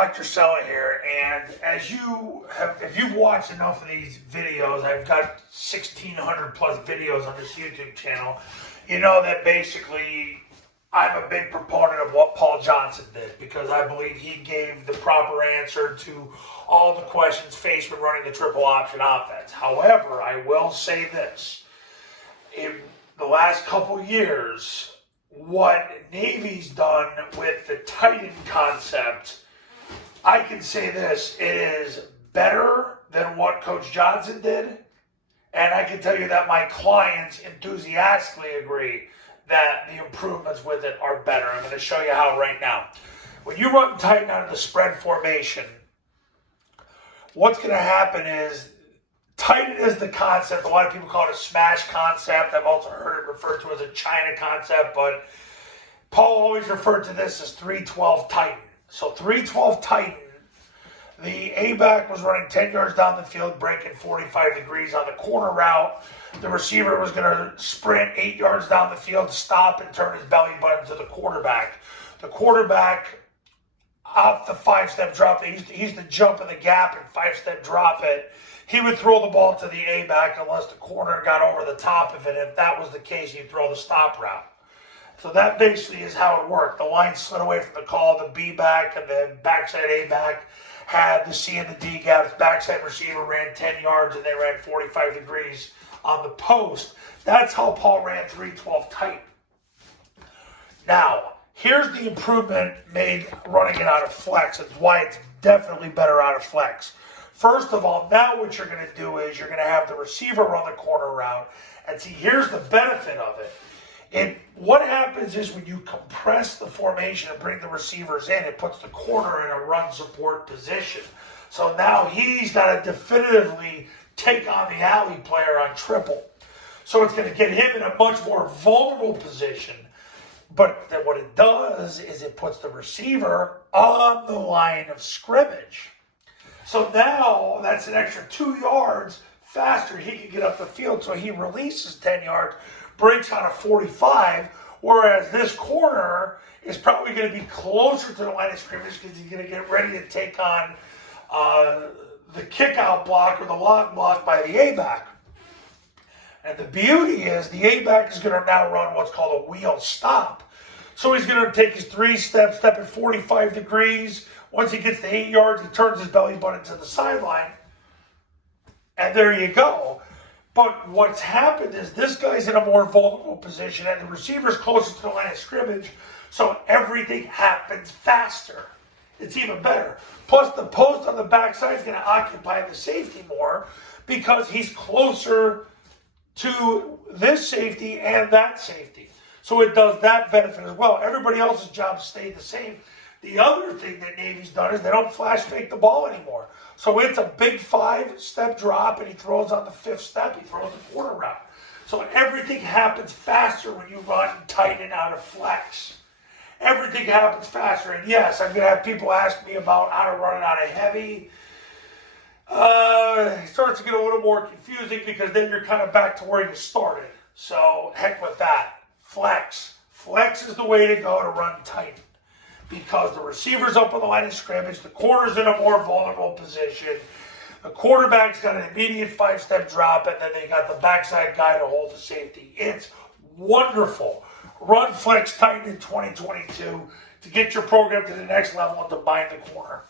Dr. Sella here, and if you've watched enough of these videos, I've got 1,600 plus videos on this YouTube channel, you know that basically I'm a big proponent of what Paul Johnson did because I believe he gave the proper answer to all the questions faced when running the triple option offense. However, I will say this. In the last couple years, what Navy's done with the Titan concept, I can say this, it is better than what Coach Johnson did, and I can tell you that my clients enthusiastically agree that the improvements with it are better. I'm going to show you how right now. When you run Titan out of the spread formation, what's going to happen is Titan is the concept. A lot of people call it a smash concept. I've also heard it referred to as a China concept, but Paul always referred to this as 3-12 Titan. So 3-12 Titan, the A-back was running 10 yards down the field, breaking 45 degrees on the corner route. The receiver was going to sprint 8 yards down the field, stop, and turn his belly button to the quarterback. The quarterback, off the 5-step drop, he used to jump in the gap and 5-step drop it. He would throw the ball to the A-back unless the corner got over the top of it. If that was the case, he'd throw the stop route. So that basically is how it worked. The line slid away from the call. The B-back and the backside A-back had the C and the D gaps. Backside receiver ran 10 yards and they ran 45 degrees on the post. That's how Paul ran 3-12 Titan. Now, here's the improvement made running it out of flex. It's why it's definitely better out of flex. First of all, now what you're going to do is you're going to have the receiver run the corner route. And see, here's the benefit of it. What happens is when you compress the formation and bring the receivers in, it puts the corner in a run support position. So now he's got to definitively take on the alley player on triple. So it's going to get him in a much more vulnerable position. But then what it does is it puts the receiver on the line of scrimmage. So now that's an extra 2 yards faster. He can get up the field. So he releases 10 yards, breaks on a 45, whereas this corner is probably going to be closer to the line of scrimmage because he's going to get ready to take on the kick-out block or the lock block by the A-back. And the beauty is the A-back is going to now run what's called a wheel stop. So he's going to take his 3-step, step at 45 degrees. Once he gets to 8 yards, he turns his belly button to the sideline. And there you go. But what's happened is this guy's in a more vulnerable position and the receiver's closer to the line of scrimmage, so everything happens faster. It's even better. Plus, the post on the backside is going to occupy the safety more because he's closer to this safety and that safety. So it does that benefit as well. Everybody else's job stayed the same. The other thing that Navy's done is they don't flash fake the ball anymore. So it's a big 5-step drop, and he throws on the 5th step. He throws the corner route. So everything happens faster when you run Titan out of flex. Everything happens faster. And yes, I'm going to have people ask me about how to run it out of heavy. It starts to get a little more confusing because then you're kind of back to where you started. So heck with that. Flex. Flex is the way to go to run Titan. Because the receiver's up on the line of scrimmage, the corner's in a more vulnerable position, the quarterback's got an immediate 5-step drop, and then they got the backside guy to hold the safety. It's wonderful. Run Flex Titan in 2022 to get your program to the next level and to bind the corner.